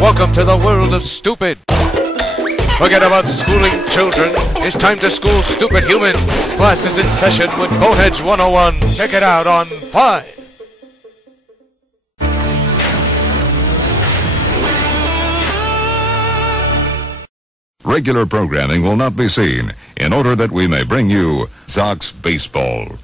Welcome to the world of stupid. Forget about schooling children. It's time to school stupid humans. Class is in session with Boneheads 101. Check it out on 5. Regular programming will not be seen in order that we may bring you Sox Baseball.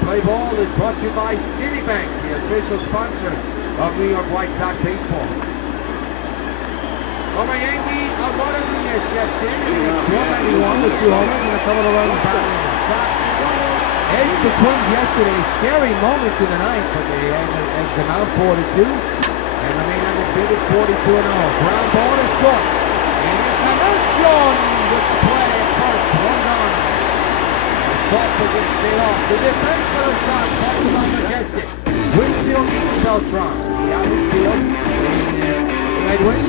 Play ball is brought to you by Citibank, the official sponsor of New York White Sox baseball. For my Yankees, Alvaro Rios steps in and it's 191 with 2 homers and a couple of runs batting the Sox. Edged the Twins yesterday, scary moments in the ninth, but they edged them out 4-2 and remain undefeated 42-0. Ground ball is short. And Encarnacion with the play at first, 1 gone. Ball gets stay off. The defense for the Sox, Paul Majestic. Winfield Beltran. The outfield in Edwin,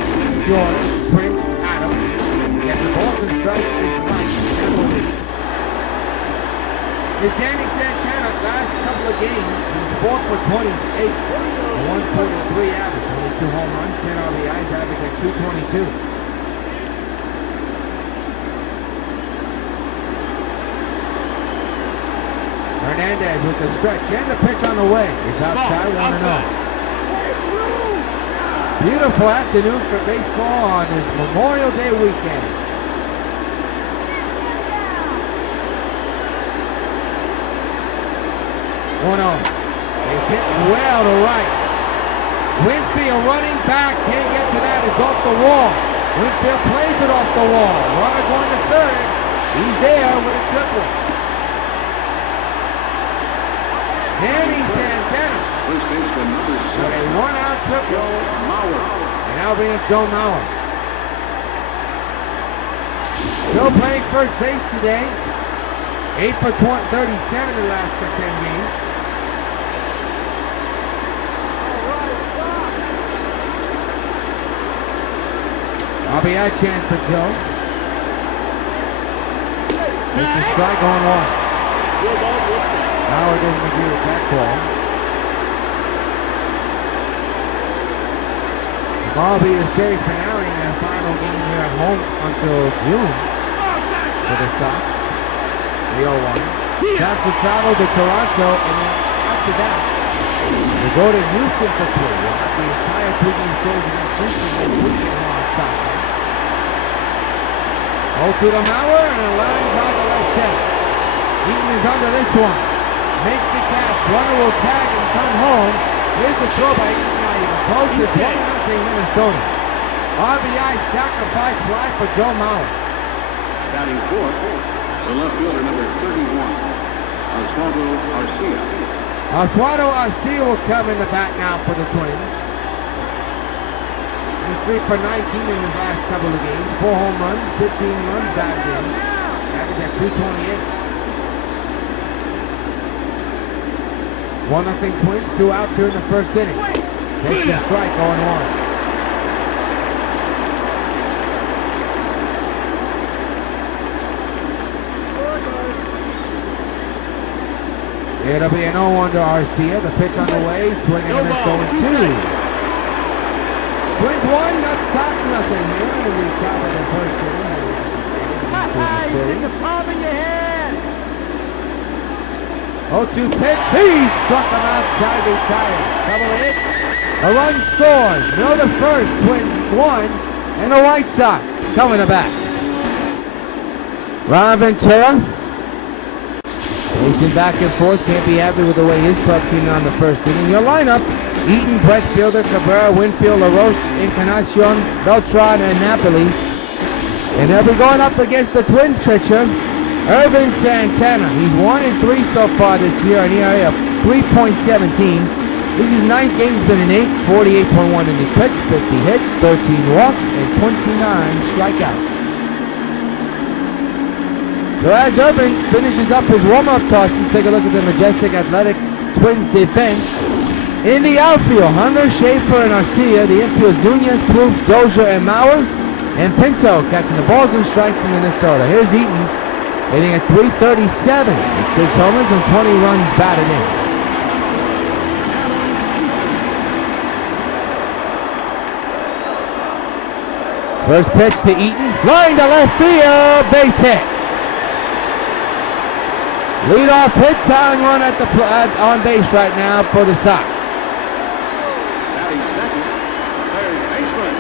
George, Prince, Adam. And the ball to strike is Mike Emily. Is Danny Santana last couple of games? He's 4 for 28, a 143 average, only 2 home runs, 10 RBIs, average at 222. Hernandez with the stretch and the pitch on the way. He's outside, 1-0. Beautiful afternoon for baseball on this Memorial Day weekend. 1-0. He's hit well to right. Winfield running back, can't get to that, it's off the wall. Winfield plays it off the wall. Runner going to third. He's there with a triple. Danny Santana with a 1-out triple. And now bring up Joe Mauer. Joe playing first base today. 8 for 37 in the last 10 games. RBI chance for Joe. It's a strike on 1. Howard doesn't agree with that call. Tomorrow will be the series finale in their final game here at home until June for the Sox. The 0-1. Sox will travel to Toronto, and then after that, we'll go to Houston for 3. We'll have the entire pregame series against Houston this weekend here on Sox. 0-2 to Mauer, and a line drive to left center. Eaton is under this one. Makes the catch. Runner will tag and come home. Here's the throw by Eaton. Not even close. It's 1-0 Minnesota. RBI sacrifice fly for Joe Mauer. Batting fourth, the left fielder, number 31, Osvaldo Arcia. Osvaldo Arcia will come in the bat now for the Twins. He's 3 for 19 in his last couple of games. 4 home runs, 15 runs batted in. Average at 228. 1-0 Twins, 2 outs here in the first inning. Takes the strike, 0-1. It'll be an 0-1 to Arcia. The pitch on the way, swinging and a miss 0-2. Twins 1, Sox nothing here in the top of the first inning. In the palm of your hand. 0-2 pitch. He struck him outside, retired. Double hits. A run scores. Middle of the first, Twins 1, and the White Sox coming back. Ron Ventura. Racing back and forth, can't be happy with the way his club came on the first inning. Your lineup, Eaton, Brett Fielder, Cabrera, Winfield, LaRoche, Encarnacion, Beltran, and Napoli. And they'll be going up against the Twins pitcher, Irvin Santana. He's 1-3 so far this year, an ERA of 3.17. This is his 9th game, he's been in 8, 48.1 in the pitch, 50 hits, 13 walks, and 29 strikeouts. So as Urban finishes up his warm-up tosses, take a look at the majestic, athletic Twins defense. In the outfield, Hunter, Schaefer, and Arcia. The infield is Nunez, Proof, Dozier, and Mauer. And Pinto catching the balls and strikes from Minnesota. Here's Eaton, hitting at .337 with 6 homers and 20 runs batted in. First pitch to Eaton, line to left field, base hit. Leadoff hit, tying run at the on base right now for the Sox. Batting second, third baseman,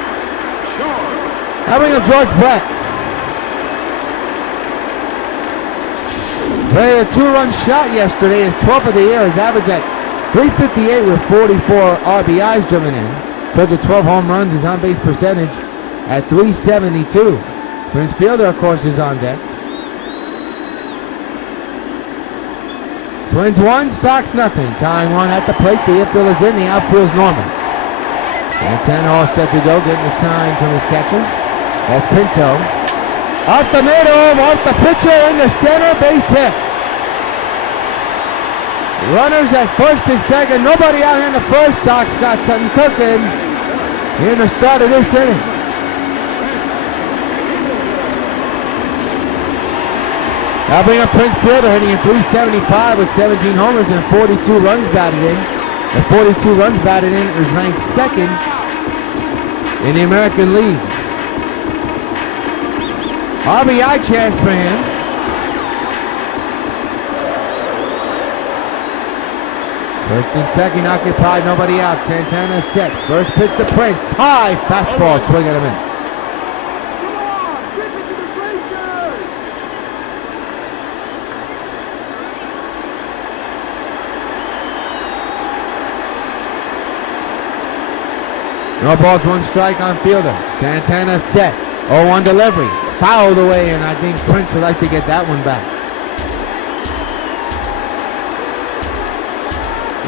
Shaw. Having a George Brett. Played a 2-run shot yesterday. His 12th of the year. His average at .358 with 44 RBIs driven in. For the 12 home runs, his on-base percentage at .372. Prince Fielder, of course, is on deck. Twins 1, Sox nothing. Tying run at the plate. The infield is in. The outfield is normal. Santana all set to go, getting the sign from his catcher. That's Pinto. Up the middle, off the pitcher in the center, base hit. Runners at first and second. Nobody out here in the first. Sox got something cooking in the start of this inning. Now bring up Prince Fielder, hitting at .375 with 17 homers and 42 runs batted in. The 42 runs batted in is ranked second in the American League. RBI chance for him. First and second occupied, nobody out. Santana set. First pitch to Prince. High fastball, swing and a miss. No balls, 1 strike on Fielder. Santana set. 0-1 delivery. Fouled away, and I think Prince would like to get that one back.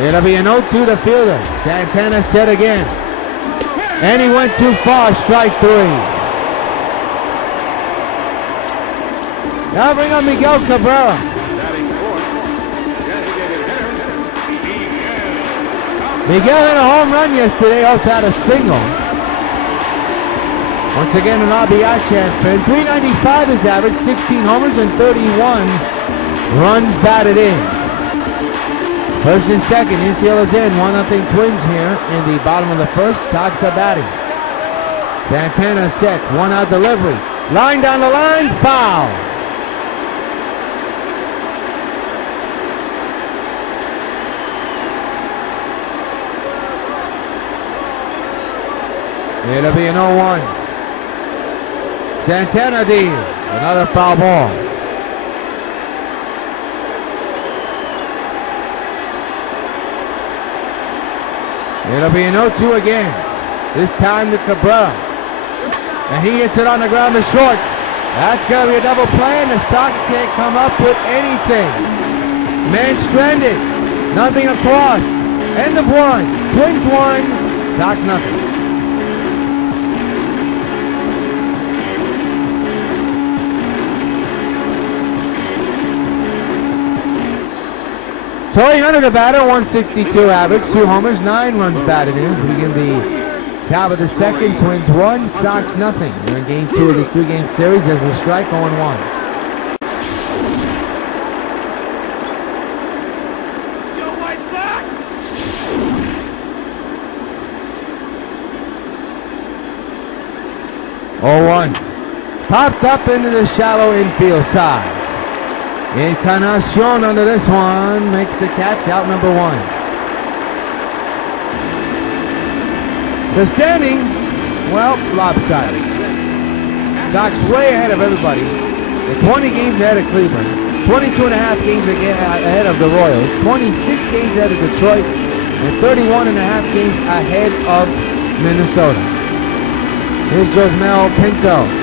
It'll be an 0-2 to Fielder. Santana set again. And he went too far, strike 3. Now bring on Miguel Cabrera. Miguel hit a home run yesterday, also had a single. Once again, an RBI chance for him. .395 is average, 16 homers and 31 runs batted in. First and second, infield is in. 1-0 Twins here in the bottom of the first. Sox are batting. Santana set, 1-out delivery. Line down the line, foul. It'll be an 0-1. Santana deals. Another foul ball. It'll be an 0-2 again. This time to Cabrera. And he hits it on the ground to short. That's going to be a double play, and the Sox can't come up with anything. Man stranded. Nothing across. End of one. Twins 1, Sox nothing. Torrey Hunter, the batter, 162 average, 2 homers, 9 runs batted in. We begin the top of the second. Twins 1, Sox nothing. We're in game 2 of this 3-game series. There's a strike, 0-1. Popped up into the shallow infield side. Encarnacion under this one makes the catch, out number 1. The standings, well, lopsided. Sox way ahead of everybody. They're 20 games ahead of Cleveland, 22 and a half games ahead of the Royals, 26 games ahead of Detroit, and 31 and a half games ahead of Minnesota. Here's Josmel Pinto.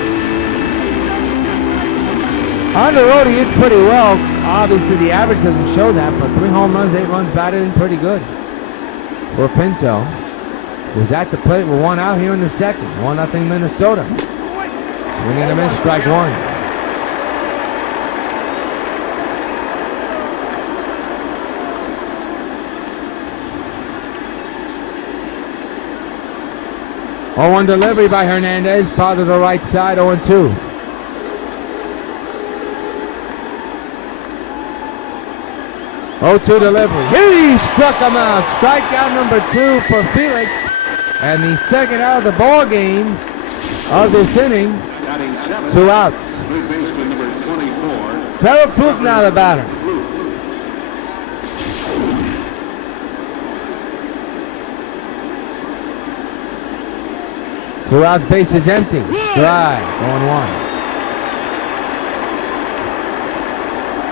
On the road, he hits pretty well. Obviously, the average doesn't show that, but 3 home runs, 8 runs batted in, pretty good for Pinto. Was at the plate with 1 out here in the second. 1-0 Minnesota. Swing and a miss, strike 1. Oh, 0-1 delivery by Hernandez, foul to the right side, 0-2. Oh, 2 delivery. He struck him out. Strikeout number 2 for Felix. And the second out of the ball game of this inning. 2 outs. Trevor Plouffe now the batter. Two outs, base is empty. Strike, 0-1.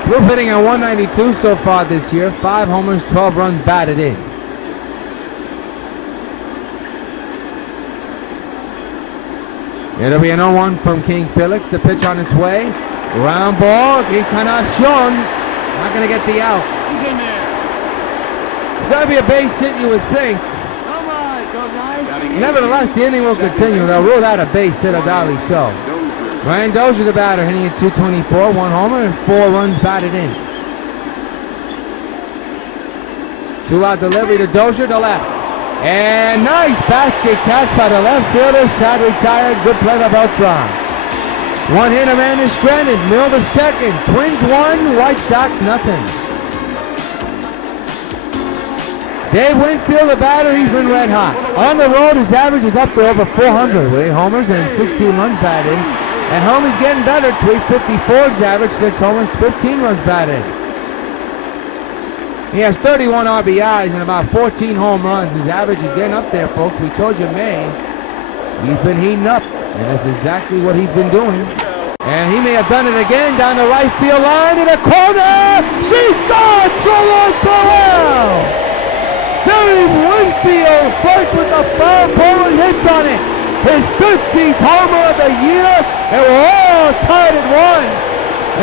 Plouffe hitting at 192 so far this year. 5 homers, 12 runs batted in. It'll be an 0-1 from King Felix. The pitch on its way. Round ball. Encarnacion. Not going to get the out. He's in there. It's got to be a base hit, you would think. Come on, go guys. Nevertheless, the inning will continue. They'll rule out a base hit, Adali so. Ryan Dozier, the batter, hitting at 224, 1 homer and 4 runs batted in. 2-out delivery to Dozier to left. And nice basket catch by the left fielder. Side retired. Good play by Beltran. 1 hit, a man is stranded. Middle to second. Twins 1, White Sox nothing. Dave Winfield, the batter, he's been red hot. On the road, his average is up to over 400 with 8 homers and 16 runs batted. At home, he's getting better. 354 is average, 6 homers, 15 runs batted. He has 31 RBIs and about 14 home runs. His average is getting up there, folks. We told you May. He's been heating up, and that's exactly what he's been doing. And he may have done it again down the right field line in the corner. She's gone! Solo farewell! Dave Winfield fights with the foul pole and hits on it. His 15th homer of the year, and we're all tied at 1.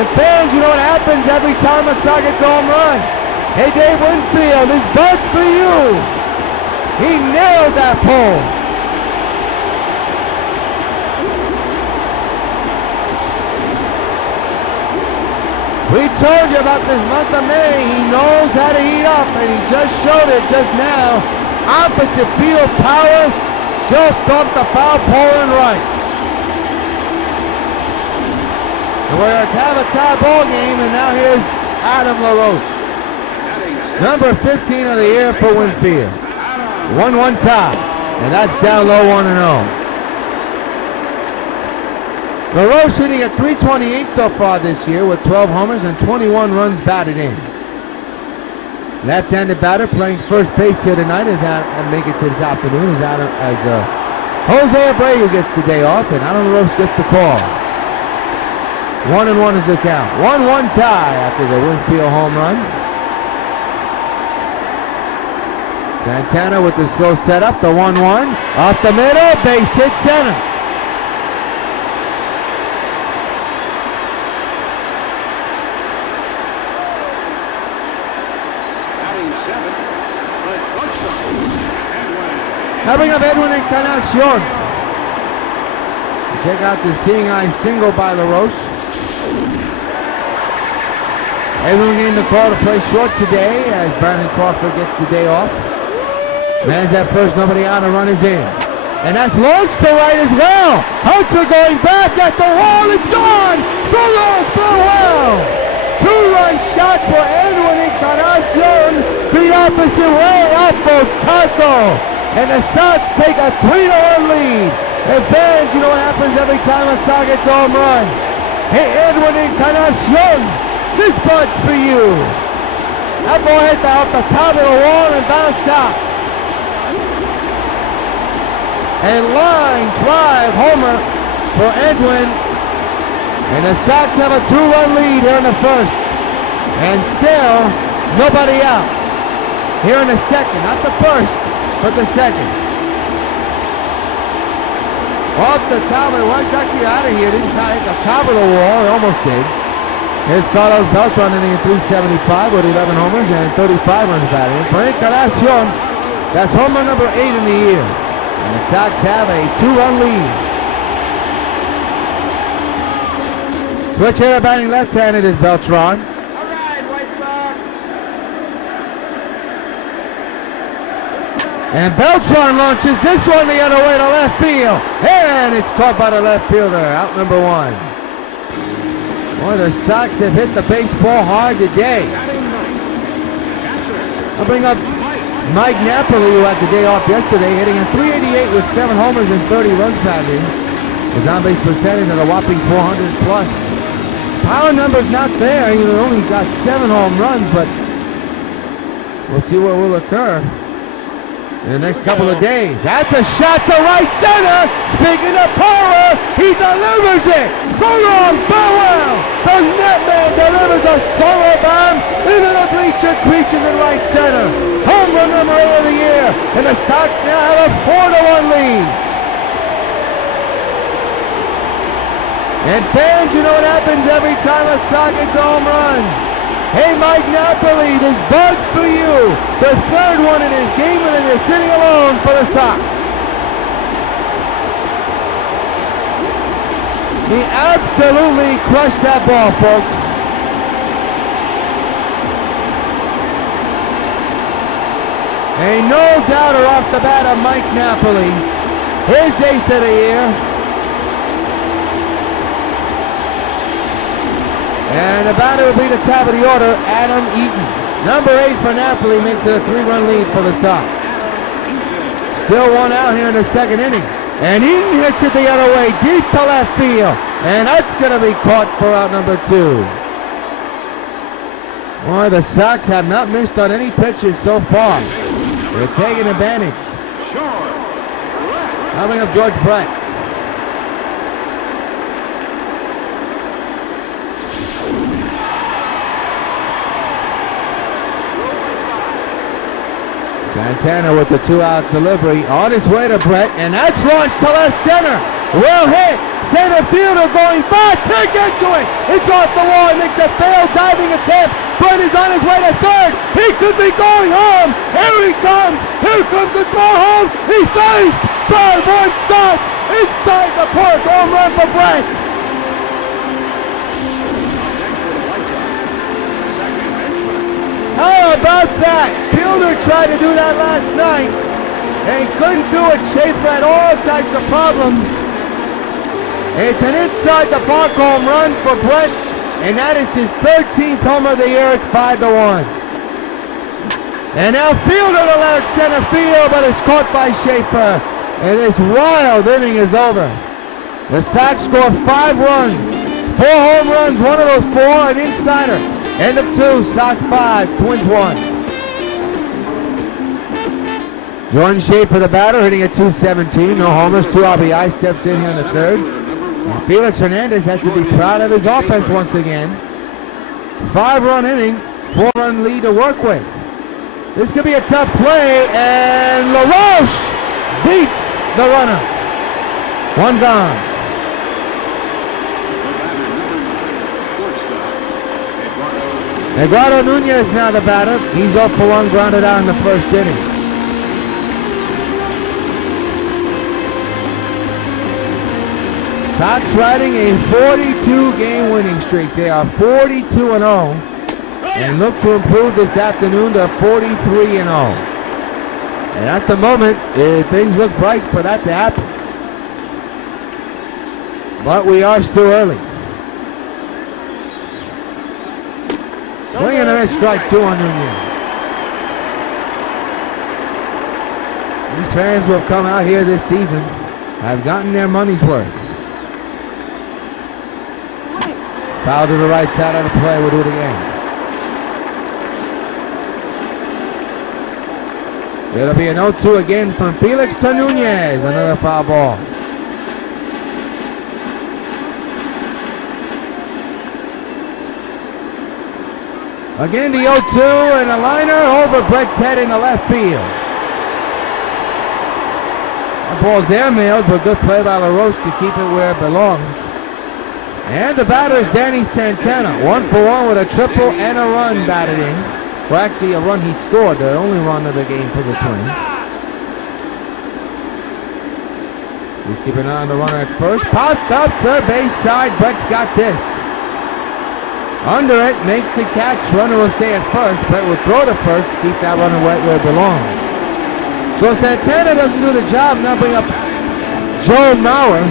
And fans, you know what happens every time a Sox gets a home run? Hey, Dave Winfield, this bud's for you. He nailed that pole. We told you about this month of May. He knows how to heat up, and he just showed it just now. Opposite field power, just off the foul pole and right. And we're going to have a tie ball game, and now here's Adam LaRoche. Number 15 of the year for Winfield. 1-1 tie, and that's down low 1-0. LaRoche hitting at 328 so far this year with 12 homers and 21 runs batted in. Left-handed batter playing first base here tonight and make it to this afternoon as Jose Abreu gets the day off and Adam LaRoche gets the call. 1-1 is the count. 1-1 tie after the Winfield home run. Santana with the slow setup, the 1-1. Off the middle, base hit center. Having up Edwin Encarnacion. Check out the seeing eye single by LaRoche. Edwin getting the call to play short today as Brandon Crawford gets the day off. Man's at first, nobody out, a run is in. And that's launched to right as well. Hunter going back at the wall, it's gone! So long, farewell! Two-run shot for Edwin Encarnacion, the opposite way, up for Taco. And the Sox take a 3-1 lead. And fans, you know what happens every time a Sox gets a home run. Hey, Edwin Encarnacion, this bunt for you. That ball hit off the top of the wall and bounced out. A line drive homer for Edwin. And the Sox have a 2-run lead here in the first. And still, nobody out. Here in the second, not the first, but the second. Off the top, it was actually out of here. Didn't tie at the top of the wall. It almost did. Here's Carlos Beltran hitting at 375 with 11 homers and 35 runs batted in. For Encarnacion, that's homer number 8 in the year. And the Sox have a 2-run lead. Switch hitter batting left-handed is Beltran. All right, White Sox. And Beltran launches this one the other way to left field. And it's caught by the left fielder, out number 1. Boy, the Sox have hit the baseball hard today. I'll bring up Mike Napoli, who had the day off yesterday, hitting a 388 with 7 homers and 30 runs batted in. His on-base percentage at a whopping 400 plus. Power number's not there. He only got 7 home runs, but we'll see what will occur in the next couple of days. That's a shot to right center. Speaking of power, he delivers it. So long, farewell. The netman delivers a solo bomb into the bleacher creases in right center. Home run number 8 of the year, and the Sox now have a 4-1 lead. And fans, you know what happens every time a Sox gets a home run. Hey, Mike Napoli, this bug for you. The 3rd one in his game, and then you're sitting alone for the Sox. He absolutely crushed that ball, folks. A no-doubter off the bat of Mike Napoli. His 8th of the year. And the batter will be the top of the order, Adam Eaton. Number 8 for Napoli makes it a 3-run lead for the Sox. Still 1 out here in the 2nd inning. And Eaton hits it the other way, deep to left field. And that's going to be caught for out number 2. Boy, the Sox have not missed on any pitches so far. They're taking advantage. Coming up, George Brett. Santana with the 2-out delivery on his way to Brett, and that's launched to left center. Well hit. Center fielder going back, can't get to it. It's off the wall. He makes a failed diving attempt. Brett is on his way to 3rd. He could be going home. Here he comes. Here comes the throw home. He's safe. 5-1 Sox inside the park. Home run for Brett. How about that? Fielder tried to do that last night and couldn't do it. Schaefer had all types of problems. It's an inside the park home run for Brett, and that is his 13th homer of the year at 5-1. And now fielder to left center field, but it's caught by Schaefer. And this wild inning is over. The Sox score 5 runs, 4 home runs, one of those 4 an insider. End of 2, Sox 5, Twins 1. Jordan Schaefer, the batter, hitting at 217. No homers, 2 RBI. Steps in here in the 3rd. And Felix Hernandez has to be proud of his offense once again. 5-run inning, 4-run lead to work with. This could be a tough play, and LaRoche beats the runner. One gone. Eduardo Nunez now the batter. He's 0 for 1, grounded out in the first inning. Sox riding a 42-game winning streak. They are 42-0 and look to improve this afternoon to 43-0. And at the moment, things look bright for that to happen. But we are still early. Swing and a miss, strike 2 on Nunez. These fans who have come out here this season have gotten their money's worth. Foul to the right side of the play. We'll do it again. It'll be an 0-2 again from Felix to Nunez. Another foul ball. Again the 0-2 and a liner over Brett's head in the left field. That ball's airmailed, but good play by LaRoche to keep it where it belongs. And the batter is Danny Santana. 1 for 1 with a triple and a run batted in. Well, actually a run he scored, the only run of the game for the Twins. He's keeping an eye on the runner at first. Popped up third base side. Brett's got this. Under it, makes the catch. Runner will stay at first. Brett will throw to first to keep that runner right where it belongs. So Santana doesn't do the job. Now bring up Joe Mauer.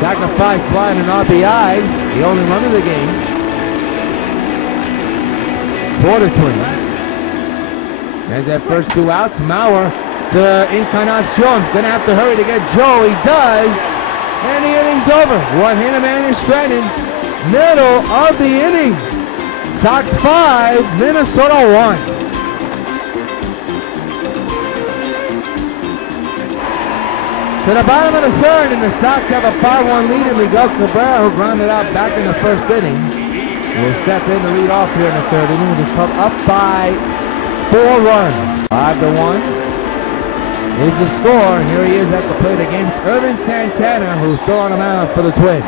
Sacrifice fly and an RBI. The only run of the game. For the Twins. There's that first 2 outs. Mauer to Encarnacion. Gonna have to hurry to get Joe. He does. And the inning's over. One-hitter man is stranded. Middle of the inning. Sox 5, Minnesota 1. To the bottom of the third, and the Sox have a 5-1 lead, and Miguel Cabrera, who grounded out back in the first inning, will step in to lead off here in the third inning with his club up by 4 runs. 5-1 is the score. Here he is at the plate against Irvin Santana, who's still on the mound for the Twins.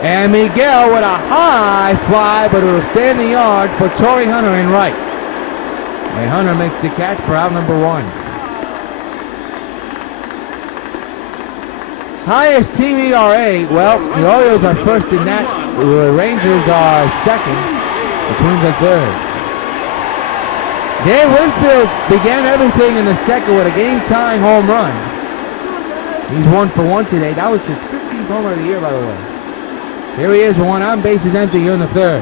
And Miguel with a high fly, but it'll stay in the yard for Torrey Hunter in right. And Hunter makes the catch for out number 1. Highest team ERA, well, the Orioles are first in that. The Rangers are second. The Twins are third. Dave Winfield began everything in the second with a game-tying home run. He's 1 for 1 today. That was his 15th homer of the year, by the way. Here he is, 1 out, bases empty here in the third.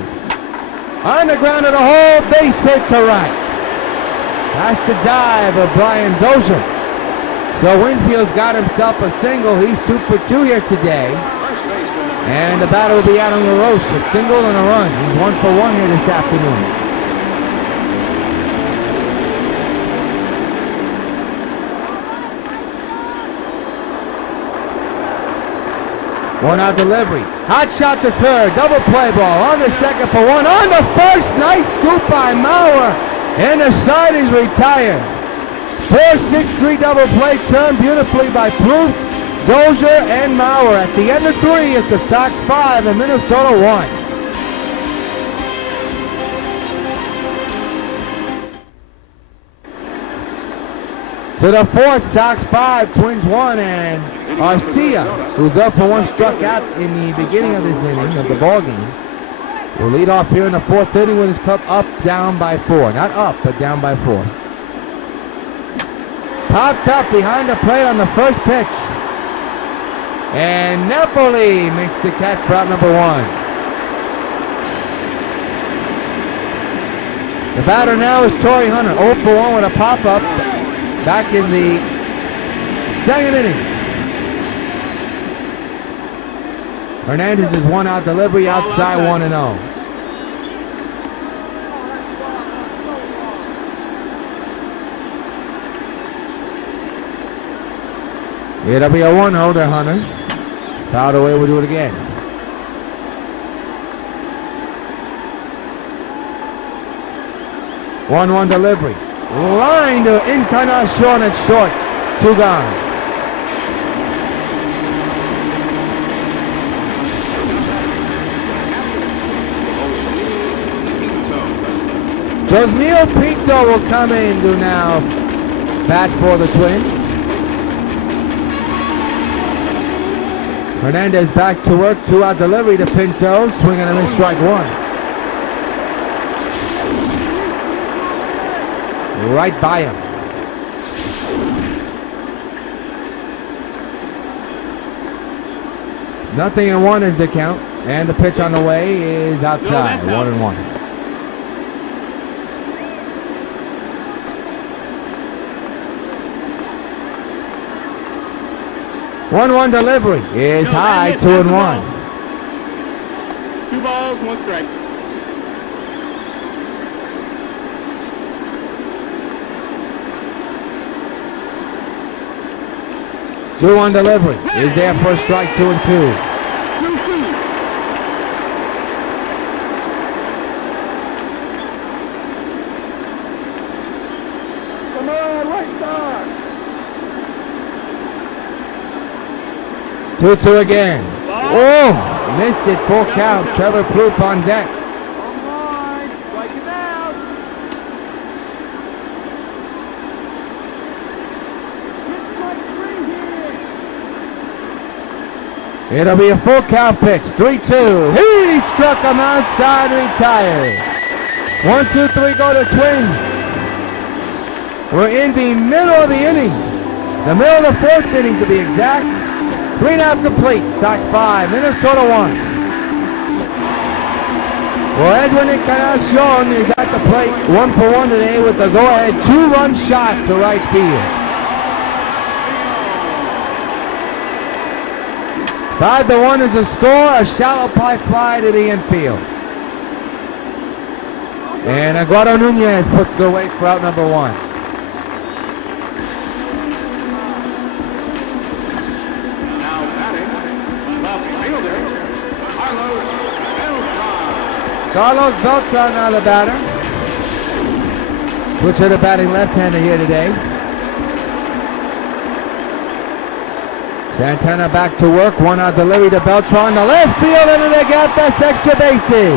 On the ground of the hole, base hit to right. Has to dive of Brian Dozier. So Winfield's got himself a single. He's 2 for 2 here today. And the batter will be Adam LaRoche, a single and a run. He's 1 for 1 here this afternoon. One out delivery. Hot shot to third. Double play ball. On the second for 1. On the first. Nice scoop by Mauer. And the side is retired. 4-6-3 double play turned beautifully by Plouffe, Dozier, and Mauer. At the end of 3, it's the Sox 5 and Minnesota 1. To the 4th, Sox 5, Twins 1, and Arcia, who's up for 1, struck out in the beginning of this inning of the ball game, will lead off here in the 4th inning with his club up, down by 4. Not up, but down by 4. Popped up behind the plate on the first pitch. And Napoli makes the catch for out number 1. The batter now is Torrey Hunter. 0 for 1 with a pop-up back in the second inning. Hernandez is 1 out delivery outside 1-0. It'll be a 1-0 to Hunter. Fouled away, we'll do it again. 1-1 delivery. Line to Encarnacion at short. 2 gone. Josniel Pinto will come in to now bat for the Twins. Hernandez back to work. 2-out delivery to Pinto. Swing and a miss, strike 1. Right by him. Nothing in 1 is the count. And the pitch on the way is outside. 1-1. One delivery is high, 2-1. 2 balls, 1 strike. Two-one delivery is there for a strike, 2-2. Come on, White Sox. 2-2 again. Oh, missed it, full count. Trevor Plouffe on deck. Come on, strike him out. It'll be a full count pitch. 3-2. He struck him outside, retired. 1-2-3 go to Twins. We're in the middle of the inning. The middle of the 4th inning to be exact. 3.5 complete. Sox 5, Minnesota 1. Well, Edwin Encarnacion is at the plate 1-for-1 today with the go-ahead 2-run shot to right field. 5-1 is the score. A shallow pie fly to the infield. And Aguado Nunez puts it away for out number 1. Carlos Beltran now the batter. Switcher to batting left-hander here today. Santana back to work. 1-out delivery to Beltran. The left field into the gap. That's extra bases.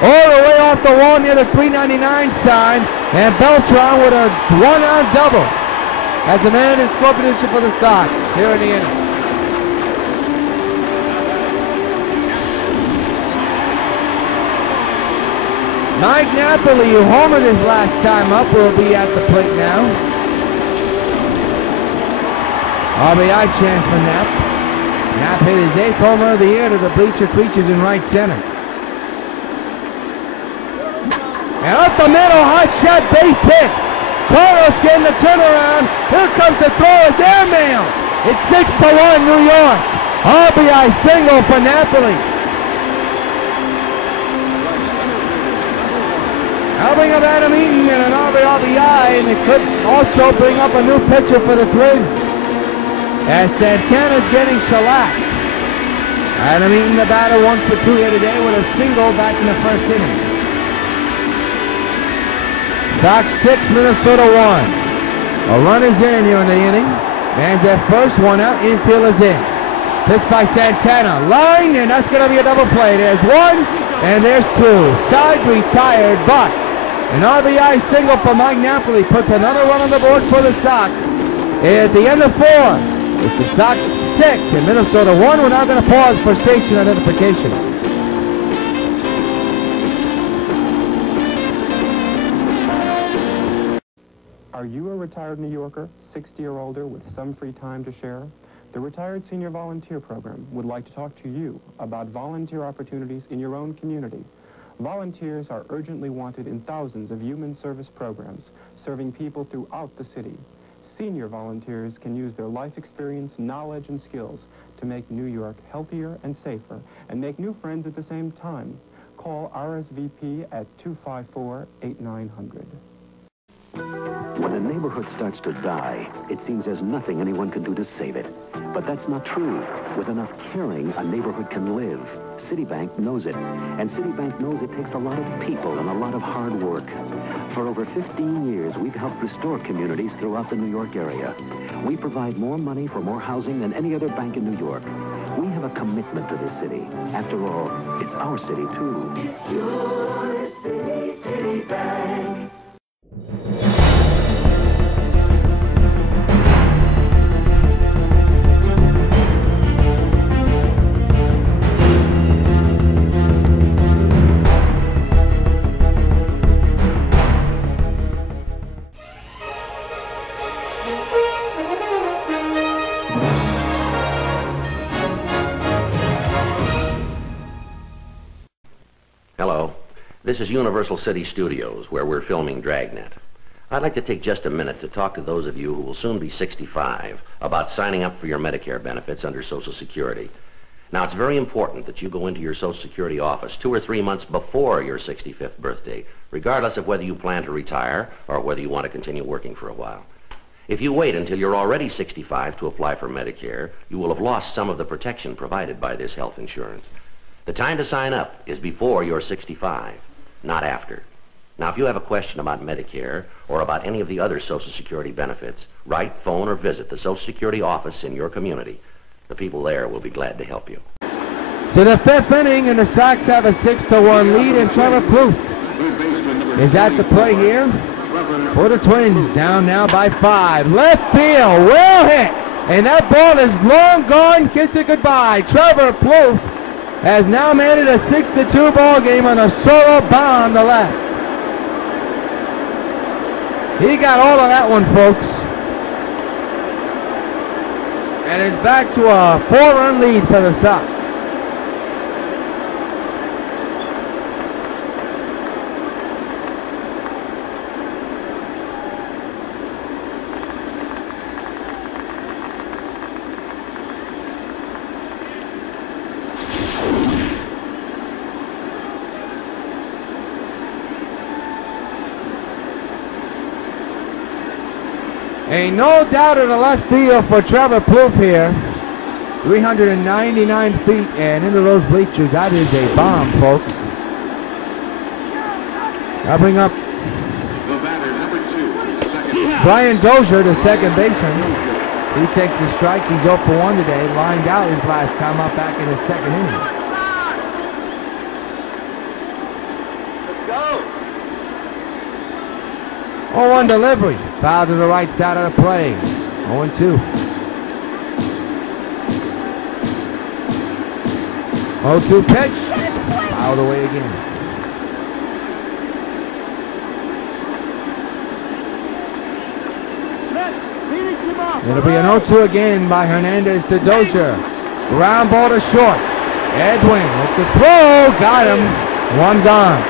All the way off the wall near the 399 sign. And Beltran with a 1-out double. As the man in score position for the Sox here in the inning. Mike Napoli, who homered his last time up, will be at the plate now. RBI chance for Knapp. Knapp hit his 8th homer of the year to the bleacher creatures in right center. And up the middle, hot shot, base hit. Carlos getting the turnaround. Here comes the throw, it's airmail. It's 6-1 New York. RBI single for Napoli. Helping of Adam Eaton and an RBI, and it could also bring up a new pitcher for the Twins. As Santana's getting shellacked. Adam Eaton, the batter, 1 for 2 here today with a single back in the 1st inning. Sox 6, Minnesota 1. A run is in here in the inning. Man's at first, 1 out, infield is in. Pitch by Santana, line, and that's going to be a double play. There's 1, and there's 2. Side retired, but an RBI single for Mike Napoli puts another run on the board for the Sox. At the end of 4, it's the Sox 6 and Minnesota 1. We're now going to pause for station identification. Are you a retired New Yorker, 60 or older, with some free time to share? The Retired Senior Volunteer Program would like to talk to you about volunteer opportunities in your own community. Volunteers are urgently wanted in thousands of human service programs, serving people throughout the city. Senior volunteers can use their life experience, knowledge, and skills to make New York healthier and safer, and make new friends at the same time. Call RSVP at 254-8900. When a neighborhood starts to die, it seems there's nothing anyone can do to save it. But that's not true. With enough caring, a neighborhood can live. Citibank knows it. And Citibank knows it takes a lot of people and a lot of hard work. For over 15 years, we've helped restore communities throughout the New York area. We provide more money for more housing than any other bank in New York. We have a commitment to this city. After all, it's our city, too. It's your city, Citibank. Hello, this is Universal City Studios, where we're filming Dragnet. I'd like to take just a minute to talk to those of you who will soon be 65 about signing up for your Medicare benefits under Social Security. Now, it's very important that you go into your Social Security office 2 or 3 months before your 65th birthday, regardless of whether you plan to retire or whether you want to continue working for a while. If you wait until you're already 65 to apply for Medicare, you will have lost some of the protection provided by this health insurance. The time to sign up is before you're 65, not after. Now, if you have a question about Medicare or about any of the other Social Security benefits, write, phone, or visit the Social Security office in your community. The people there will be glad to help you. To the 5th inning, and the Sox have a 6-1 lead, and Trevor Plouffe is at the play here for the Twins, down now by 5. Left field, well hit, and that ball is long gone. Kiss it goodbye. Trevor Plouffe has now made it a 6-2 ball game on a solo bomb to left. He got all of that one, folks. And is back to a 4-run lead for the Sox. Ain't no doubt in the left field for Trevor Plouffe here. 399 feet and into those bleachers. That is a bomb, folks. I'll bring up The batter, number 2, second. Brian Dozier, the second baseman. He takes a strike. He's 0 for 1 today. Lined out his last time up back in the 2nd inning. Let's go. 0-1 delivery. Foul to the right side of the play. 0-2. 0-2 pitch. Fouled away again. It'll be an 0-2 again by Hernandez to Dozier. Ground ball to short. Edwin with the throw. Got him. 1 gone.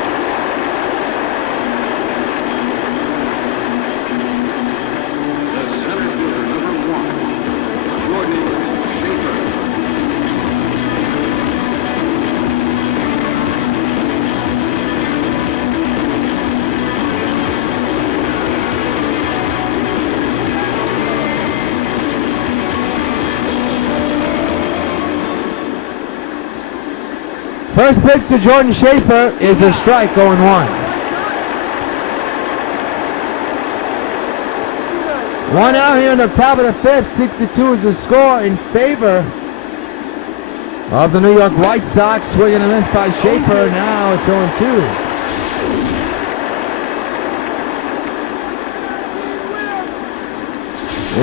First pitch to Jordan Schaefer is a strike, 0-1. One out here in the top of the 5th. 6-2 is the score in favor of the New York White Sox. Swing and a miss by Schaefer. Now it's 0-2.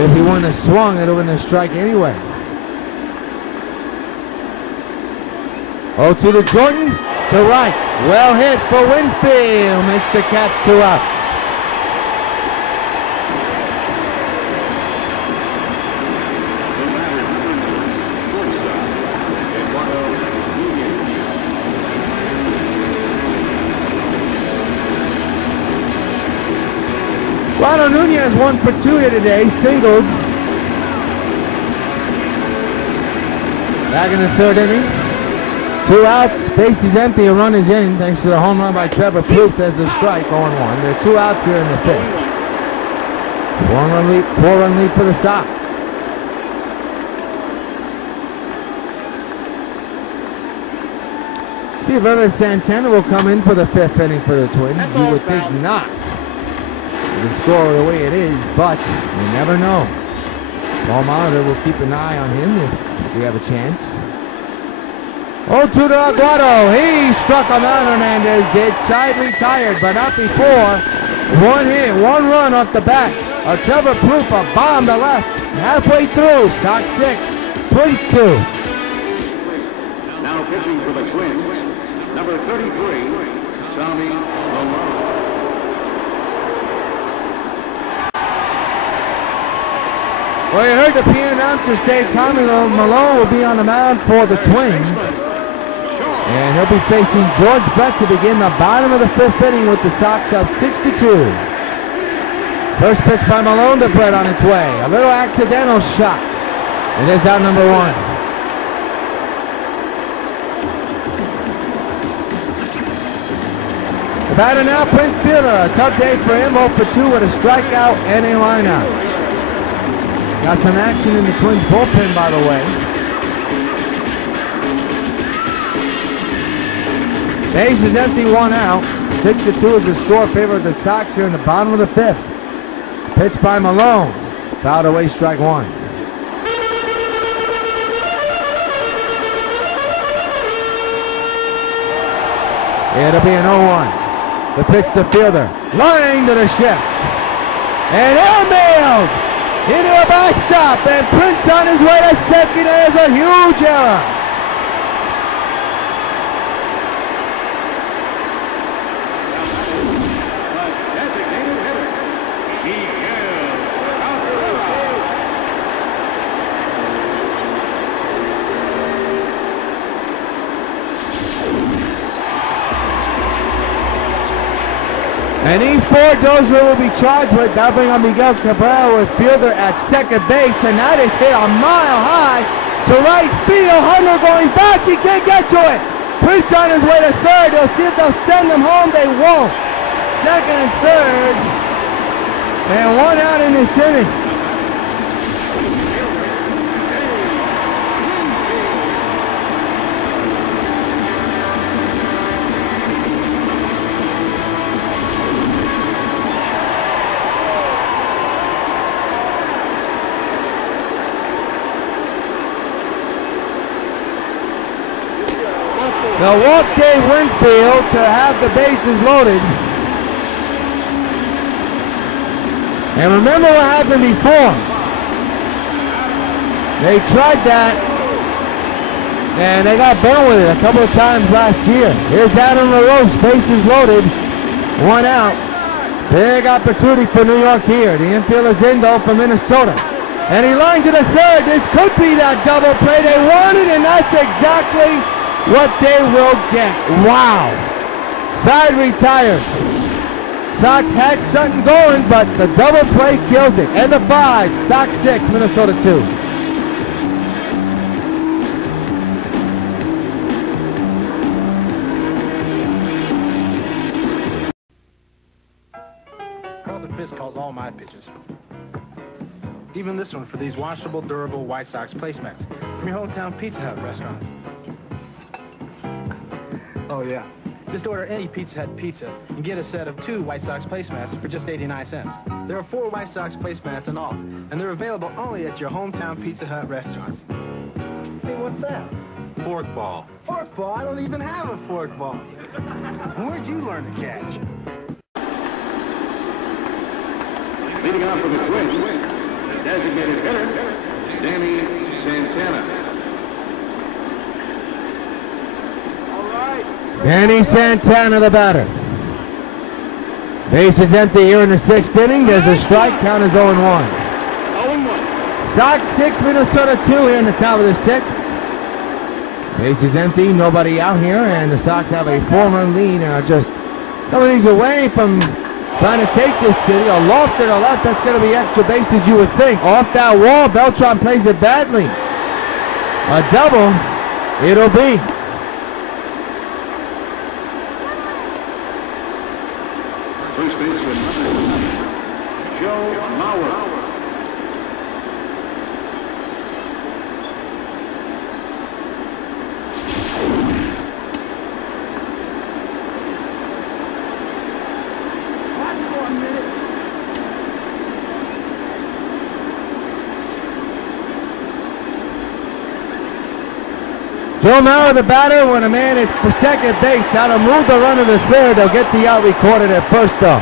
If he wouldn't have swung, it would have been a strike anyway. 0-2 to Jordan, to right. Well hit for Winfield. Makes the catch 2 out. Ronald Nunez 1 for 2 here today, singled. Back in the 3rd inning. 2 outs, base is empty, a run is in thanks to the home run by Trevor Plouffe as a strike, 0-1. There are 2 outs here in the 5th. 4-run lead for the Sox. See if ever Santana will come in for the 5th inning for the Twins. You would think not. The score the way it is, but you never know. Paul Molitor will keep an eye on him if we have a chance. 0-2 to Aguado. He struck him out. Hernandez did. Side retired, but not before. One hit, one run off the bat. Trevor Plouffe, a bomb to left. Halfway through. Sox 6, Twins 2. Now pitching for the Twins, number 33, Tommy Malone. Well, you heard the PA announcer say Tommy Malone will be on the mound for the Twins. And he'll be facing George Brett to begin the bottom of the 5th inning with the Sox up 6-2. First pitch by Malone to Brett on its way. A little accidental shot. It is out number 1. The batter now, Prince Fielder. A tough day for him, 0 for 2 with a strikeout and a lineout. Got some action in the Twins bullpen, by the way. Base is empty, 1 out. 6-2 is the score in favor of the Sox here in the bottom of the 5th. Pitch by Malone. Fouled away, strike 1. It'll be an 0-1. The pitch to Fielder. Line to the shift. And airmailed into a backstop. And Prince on his way to second. There's a huge error. And E4 Dozier will be charged with doubling on Miguel Cabrera with Fielder at second base, and that is hit a mile high to right field. Hunter going back, he can't get to it. Prince on his way to third. They'll see if they'll send him home. They won't. Second and third, and 1 out in this inning. They'll walk Dave Winfield to have the bases loaded. And remember what happened before. They tried that, and they got burned with it a couple of times last year. Here's Adam LaRoche, bases loaded, 1 out. Big opportunity for New York here. The infield is Indo from Minnesota. And he lines to the third. This could be that double play they wanted, and that's exactly what they will get. Wow. Side retired. Sox had something going, but the double play kills it. And the 5, Sox 6, Minnesota 2. Carlton Fisk calls all my pitches. Even this one for these washable, durable White Sox placemats from your hometown Pizza Hut restaurants. Oh, yeah. Just order any Pizza Hut pizza and get a set of 2 White Sox placemats for just 89 cents. There are 4 White Sox placemats in all, and they're available only at your hometown Pizza Hut restaurants. Hey, what's that? Fork ball. Fork ball? I don't even have a fork ball. Where'd you learn to catch? Leading off for the Twins, the designated hitter, Danny Santana. Danny Santana, the batter. Base is empty here in the 6th inning. There's a strike. Count is 0-1. 0-1. Sox 6, Minnesota 2 here in the top of the 6th. Base is empty. Nobody out here. And the Sox have a 4-run lead and are just coming things away from trying to take this city. A loft to the left. That's going to be extra bases, you would think. Off that wall, Beltran plays it badly. A double. It'll be. First baseman, Joe Mauer. Joe Mauer, the batter, when a man is for second base. That'll move the runner to third. They'll get the out recorded at first up.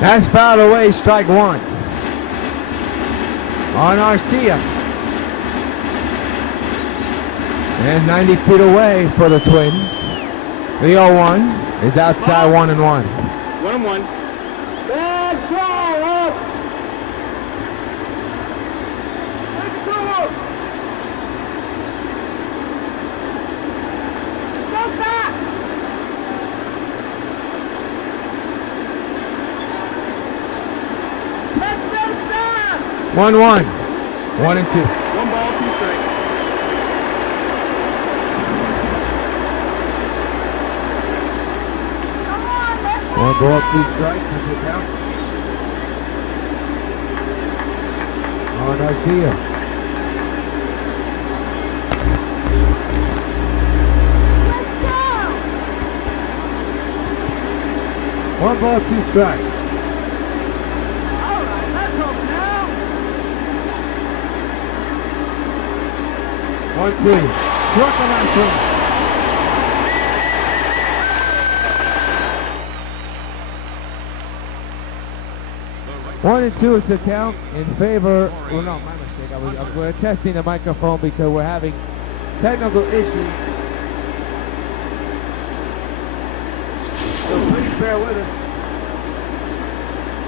That's fouled away, strike one. On Arcia. And 90 feet away for the Twins. The 0-1 is outside 1-1. 1-1. Bad ball up. Let's go. Go back. 1-1. 1-2. 1 ball, 2 strikes. One ball, 2 strikes. That's the count. On Arcia. One ball, 2 strikes. 1-2. Short the last one. 1-2 is the count in favor. Well, no, my mistake. We're testing the microphone because we're having technical issues. So please bear with us.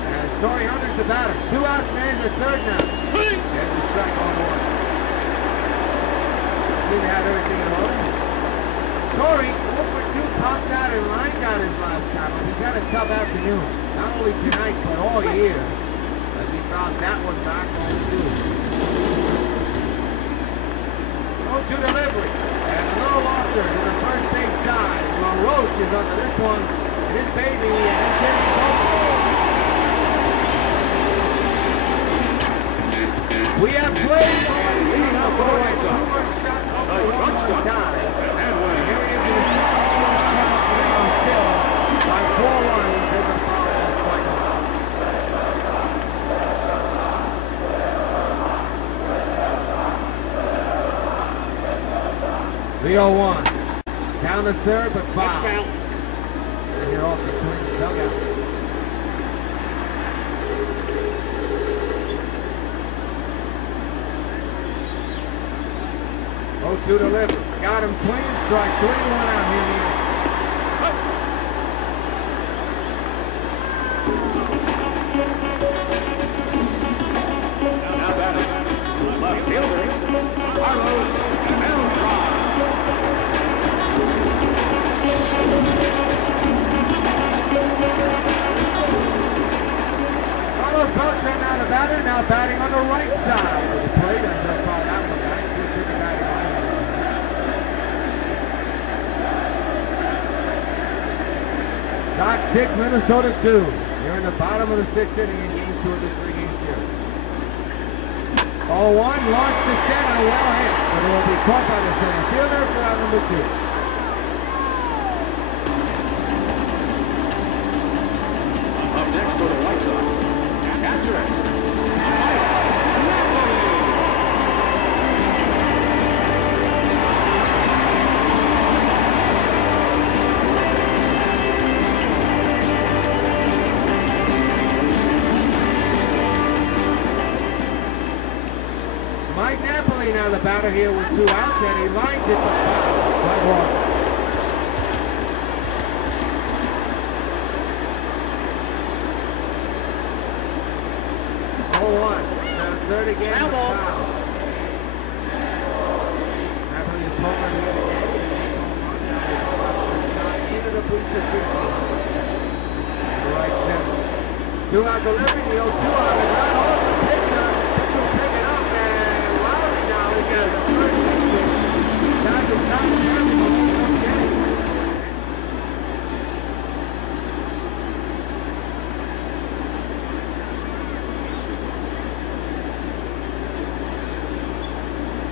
And Torrey Hunter's the batter. 2 outs, man's the third now. There's a strike on 1. Didn't have everything in order. Torrey, 0-for-2, popped out and lined out his last time. He's had a tough afternoon. Not only tonight, but all year. As he found that one back on 2. 0-2 delivery. And a little lofter to the first base side. Well, Roche is under this one. And his baby, and he's hitting both. We have played on the White Sox. Time. And here he is in the still by 4 runs in the foul strike. The 0-1. Down to third, but foul. And you're off the Twins dugout. To deliver. Got him swinging, strike 3, 1 out here in the inning. Now batting. Left fielder. Carlos Beltran now the batter, now batting on the right side of the plate. As they'll call that one back. Switching the batting line. Sox 6, Minnesota 2. You're in the bottom of the 6th inning in game 2 of this 3-game series. 0-1, launched to center, well hit, but it will be caught by the center fielder for out number 2. Up next for the White Sox. Catcher. Now the batter here with 2 outs, and he lines it for foul. Strike 1. Now third again. Foul. Napoli is home run here today. 2-out delivery, the 0-2 on the ground. Off the pitcher. Pitcher will pick it up, and Lowry now is going to the first baseman. Down to top 10. Okay.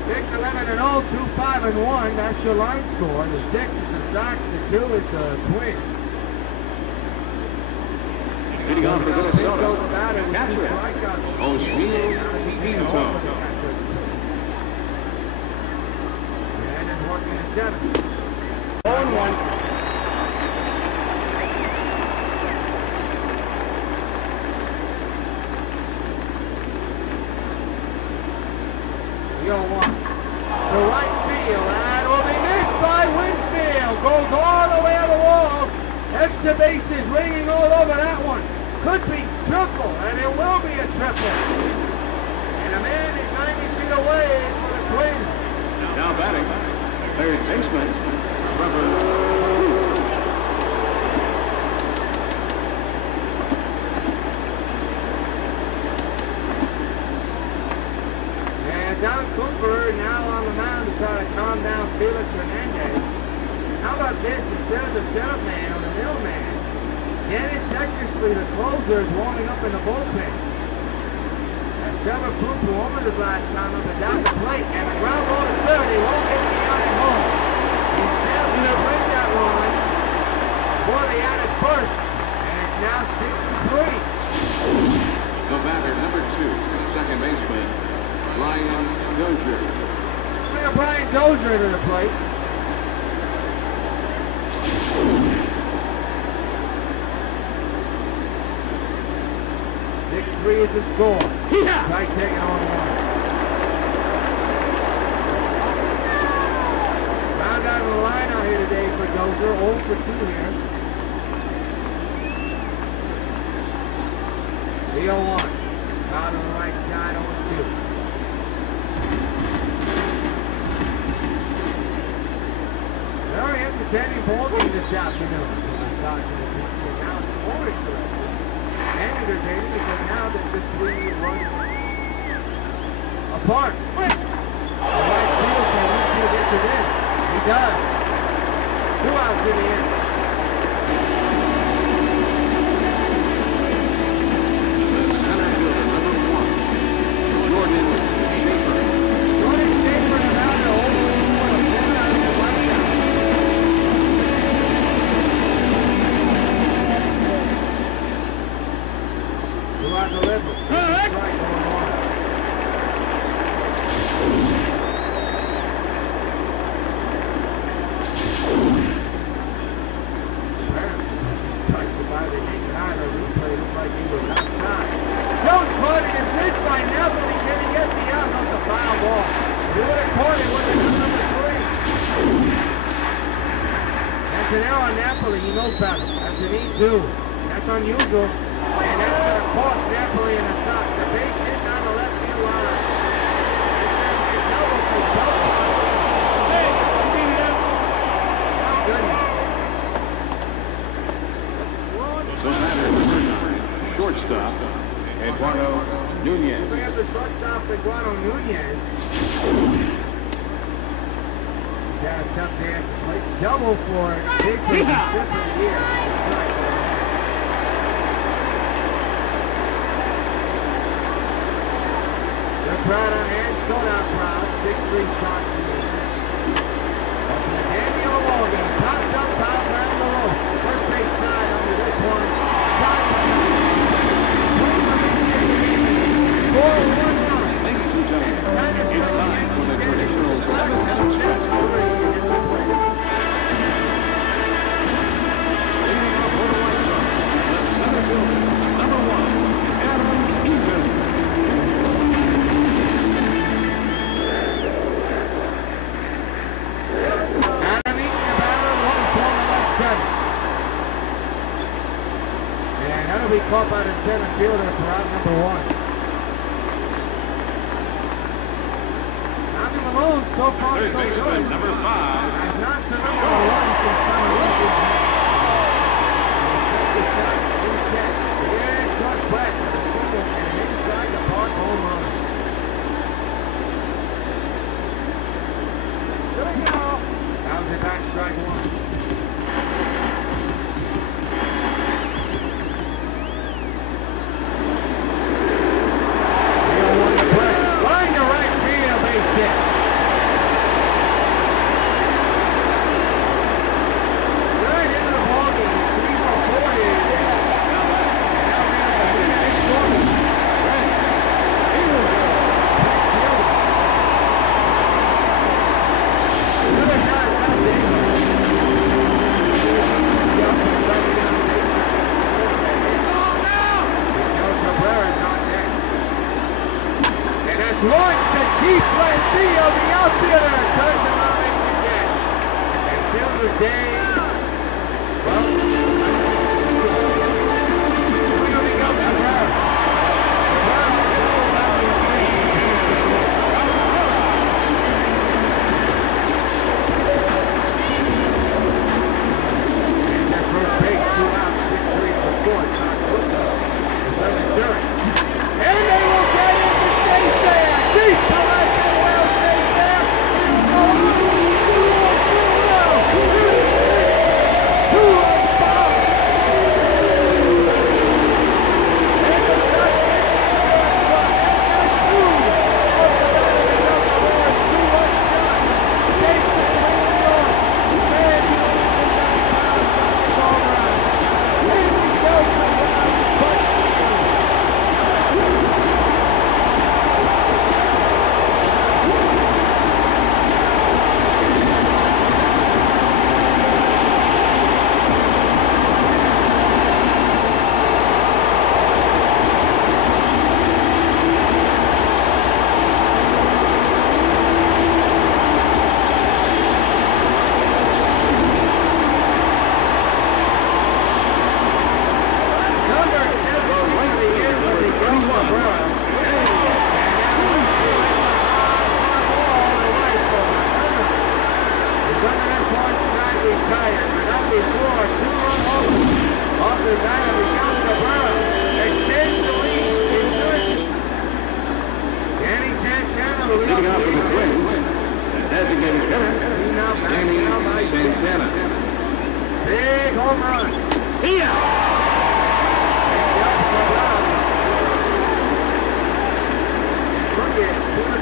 Six, 11-0, 2-5-1. That's your line score. The 6 is the Sox, the 2 is the Twins. Hitting on for Minnesota. Catcher. Oswego Pinto. And it's working at 7. 0-1. The 0-1. To right field, and will be missed by Winfield. Goes all the way to the wall. Extra bases ringing all over that one. Could be triple, and it will be a triple. And a man is 90 feet away for the Twins. Now batting, third baseman, Trevor Root. And Don Cooper now on the mound to try to calm down Felix Hernandez. How about this? Instead of the setup man or the middleman, Dennis Eckersley, the closer, is warming up in the bullpen. And Trevor Pooper warmed the last time up and down the plate, and the ground ball to third. He won't get the out at home. He's still going to bring that one for the out at first, and it's now 6-3. The batter, number 2, second baseman, Brian Dozier. Bring a Brian Dozier to the plate. 6-3 is the score. Try taking on 1. Round out of the line out here today for Dozier. 0 for 2 here. The 0-1. Out on the right side, 0-2. Very entertaining ball game this afternoon. The Sox and the Twins now it's more interesting. And entertaining because now they're just 3 runs apart. Quick! The right field can Winfield get to this. He does. 2 outs in the end. The center fielder, number 1, Jordan Schaefer. Jordan Schaefer is out there holding for a 4 out of the right side. Throughout the level. Strike on 1. Apparently, this is struck by the naked eye. The replay looked like he was outside. Jones caught it and missed by Napoli. Can he get the out? That's a foul ball. He would have caught it with the number 3. That's an error on Napoli. He knows better. That's an E2. That's unusual. And that's going to cost Napoli in the Sox. The base is on the left field line. It's a double for Dozier. Hey, you beat it up. Oh, goodness. The batter, number 9, shortstop, Eduardo Nunez. We have the shortstop, Eduardo Nunez. He's had a tough day at the plate. Double for Big League different year. Strike. The crowd on hand, sold out crowd. 6-3 Sox in the end. That's the Daniel Morgan. Popped up, popped around the rope. First base side under this one. Shot. 4-1 run. Ladies and gentlemen, it's time for the traditional 7-inning stretch. Leading off for the White Sox, the center fielder, number 1, Adam Eaton. Adam Eaton, the batter, one swung about 7. And that'll be caught by the center fielder for out number 1. Tommy Malone, so far Third so baseman, good. number 5. Has not surrendered a run since coming up. Yeah, Clark Tuesday. Well, Leading off for the Twins, the designated hitter, Danny Santana. Big home run. Here! Look at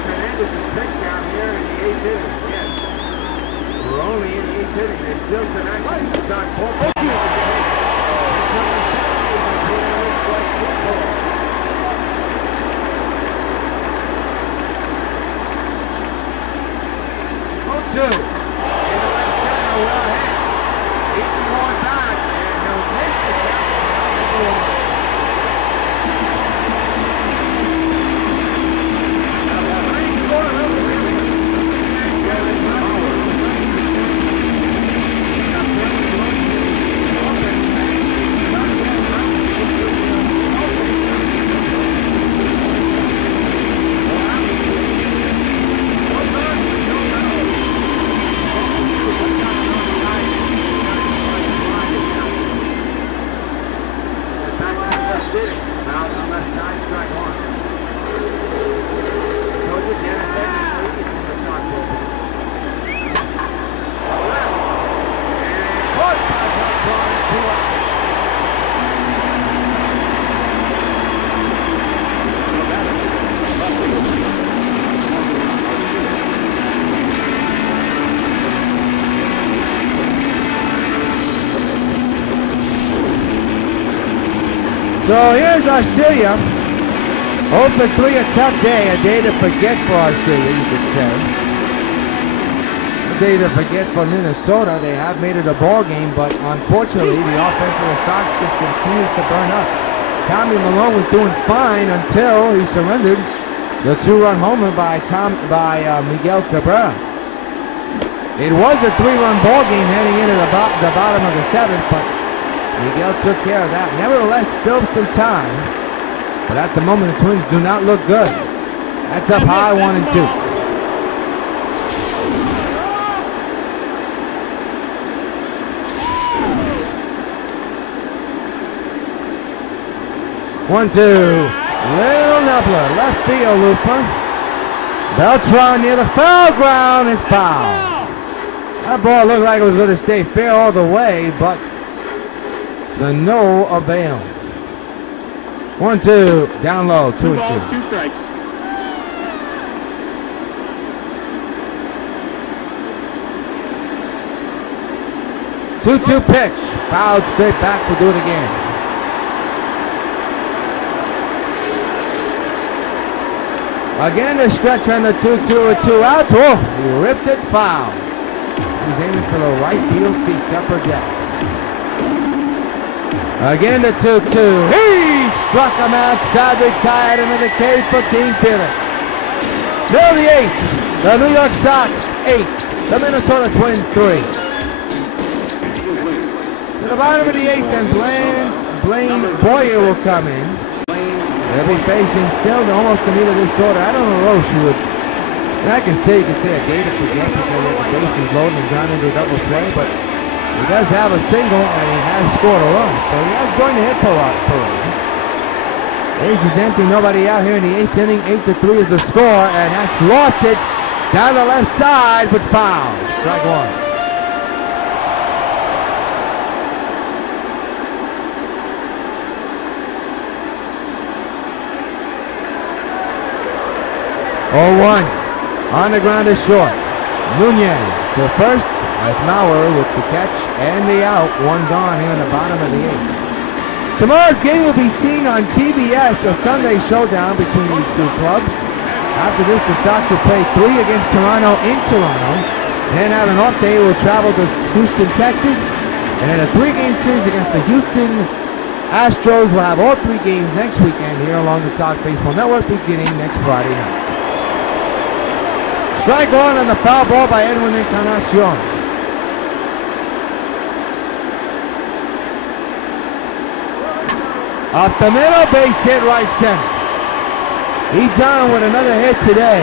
Hernandez's pitch down here in the 8th inning. Yes. We're only in the 8th inning. There's still some action. It's on four pitches. Two. In the left center, well hit. Eaton going back, and he'll miss the count. So here's Arcelia. 0 for 3, a tough day. A day to forget for Arcelia, you could say. A day to forget for Minnesota. They have made it a ball game, but unfortunately, the offense of the Sox just continues to burn up. Tommy Malone was doing fine until he surrendered the 2-run homer by Miguel Cabrera. It was a 3-run ball game heading into the bottom of the 7th, but Miguel took care of that. Nevertheless, still some time. But at the moment, the Twins do not look good. That's up high, 1-2. One, two. Little Nubler, left field looper. Beltran near the foul ground. It's foul. That ball looked like it was going to stay fair all the way, but to no avail. 1-2, down low, 2-2. 2 balls, 2 strikes. Two pitch, fouled straight back. We'll do it again. Again, the stretch on the 2-2 with 2 outs. Oh, he ripped it foul. He's aiming for the right field seats, upper deck. Again, the 2-2. He struck him outside, retired into the cage for King Peter. Middle of the 8th, the New York Sox 8, the Minnesota Twins 3. The bottom of the 8th, and Blaine Boyer will come in. They'll be facing still almost the middle of this order. I don't know Roche who would. And I can say a day to forget because the base is loaded and gone into a double play, but he does have a single and he has scored a run. So he has joined the hit parade. Base is empty, nobody out here in the 8th inning. 8-3 is the score, and that's lofted down the left side, but foul. Strike one. Oh, 1. On the ground is short. Nunez to first as Maurer with the catch and the out. One gone here in the bottom of the 8th. Tomorrow's game will be seen on TBS, a Sunday showdown between these two clubs. After this, the Sox will play 3 against Toronto in Toronto. Then at an off day, we'll travel to Houston, Texas. And then a 3-game series against the Houston Astros. We'll have all 3 games next weekend here along the Sox Baseball Network beginning next Friday night. Strike one on the foul ball by Edwin Encarnacion. Up the middle, base hit right center. He's on with another hit today.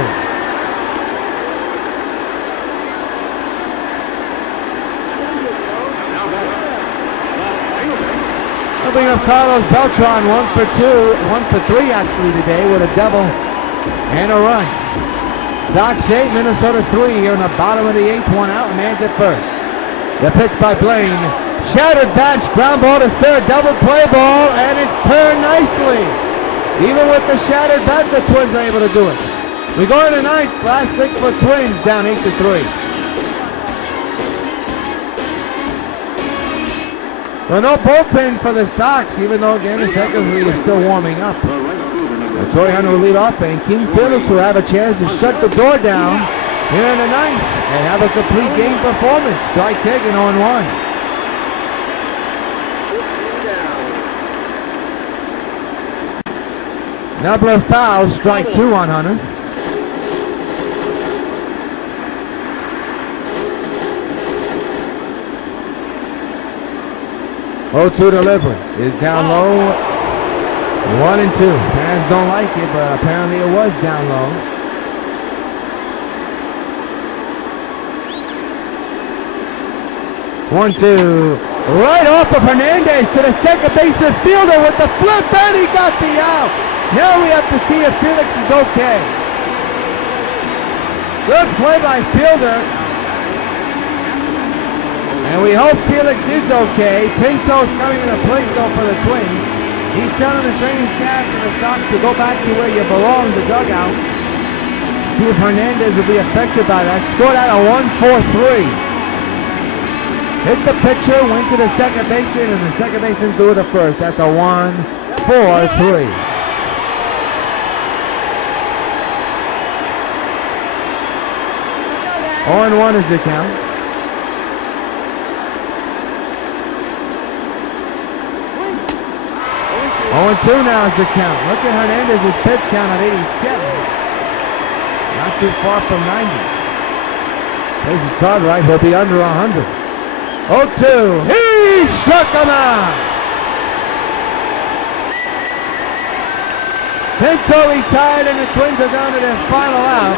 Helping up Carlos Beltran, 1 for 2, 1 for 3 actually today with a double and a run. Sox 8, Minnesota 3 here in the bottom of the 8th, 1 out, and man's at first. The pitch by Blaine. Shattered batch, ground ball to third, double play ball, and it's turned nicely. Even with the shattered bat, the Twins are able to do it. We go into 9th, last 6 for Twins, down 8-3. Well, no bullpen for the Sox, even though again the second lead is still warming up. Torrey Hunter will lead off, and King Felix will have a chance to shut the door down here in the 9th and have a complete game performance. Strike taken on 1. Number of fouls, strike 2 on Hunter. Oh-2 delivery is down low. 1 and 2. Fans don't like it, but apparently it was down low. One, two. Right off of Hernandez to the second baseman fielder with the flip, and he got the out. Now we have to see if Felix is okay. Good play by fielder. And we hope Felix is okay. Pinto's coming to the plate though for the Twins. He's telling the training staff and the Sox to go back to where you belong, the dugout. See if Hernandez will be affected by that. Scored out a 1-4-3. Hit the pitcher, went to the second baseman, and the second baseman threw to first. That's a 1-4-3. 0-1 is the count. 0-2 now is the count. Look at Hernandez's pitch count at 87. Not too far from 90. Plays his card right, he'll be under 100. 0-2, he struck him out. Pinto retired and the Twins are down to their final out.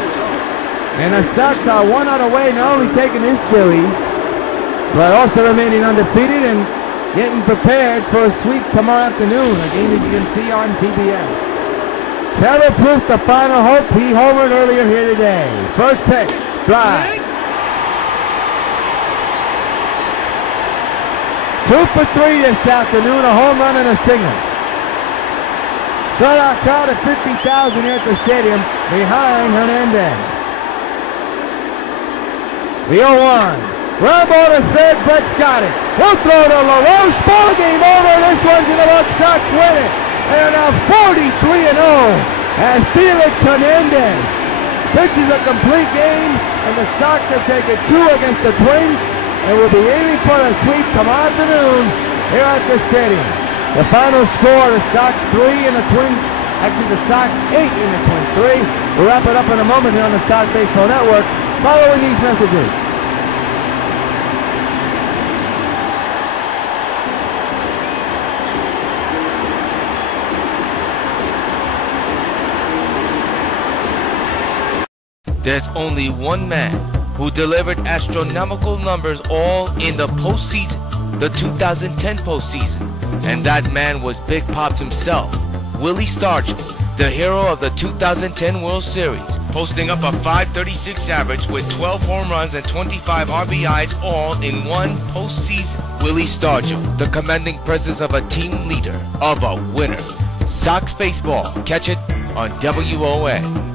And the Sox are 1 out away, not only taking this series, but also remaining undefeated and getting prepared for a sweep tomorrow afternoon, a game that you can see on TBS. Trevor Proof, the final hope. He homered earlier here today. First pitch, strike. 2 for 3 this afternoon, a home run and a single. Sellout crowd of 50,000 here at the stadium behind Hernandez. The 0-1. Ground ball to third, Brett's got it. He'll throw to LaRoche. Ball game over. This one's in the books. Sox win it. They are now 43-0 as Felix Hernandez pitches a complete game, and the Sox have taken 2 against the Twins and will be aiming for a sweep tomorrow afternoon here at the stadium. The final score, the Sox 3 and the Twins, actually the Sox 8 and the Twins 3. We'll wrap it up in a moment here on the Sox Baseball Network following these messages. there's only one man who delivered astronomical numbers all in the postseason, the 2010 postseason. And that man was Big Pops himself, Willie Stargell, the hero of the 2010 World Series, posting up a .536 average with 12 home runs and 25 RBIs all in one postseason. Willie Stargell, the commanding presence of a team leader, of a winner. Sox baseball. Catch it on WON.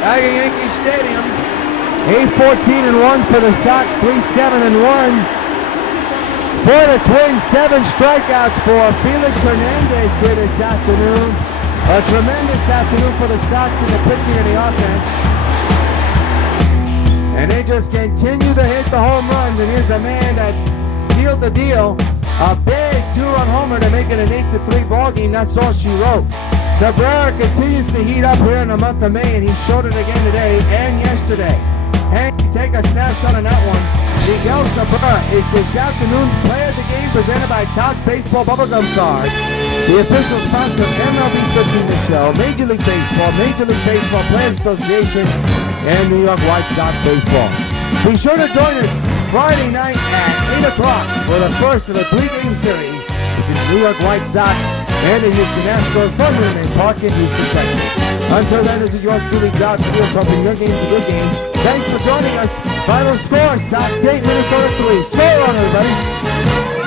Back at Yankee Stadium, 8-14-1 for the Sox, 3-7-1. For the Twins, 7 strikeouts for Felix Hernandez here this afternoon. A tremendous afternoon for the Sox in the pitching and the offense. And they just continue to hit the home runs. And here's the man that sealed the deal. A big 2-run homer to make it an 8-3 ball game. That's all she wrote. Cabrera continues to heat up here in the month of May, and he showed it again today and yesterday. Hank, take a snapshot on that one. Miguel Cabrera is this afternoon's Player of the Game presented by Top Baseball Bubblegum Cards, the official sponsor of MLB 15 The Show, Major League Baseball Players Association, and New York White Sox Baseball. Be sure to join us Friday night at 8 o'clock for the first of the 3-game series, which is New York White Sox and the Houston Astros from Riverman Park in Houston, Texas. Until then, this is yours truly, Job Steel, covering your game's a good game. Thanks for joining us. Final score, Sox Take, Minnesota 3. So long, everybody.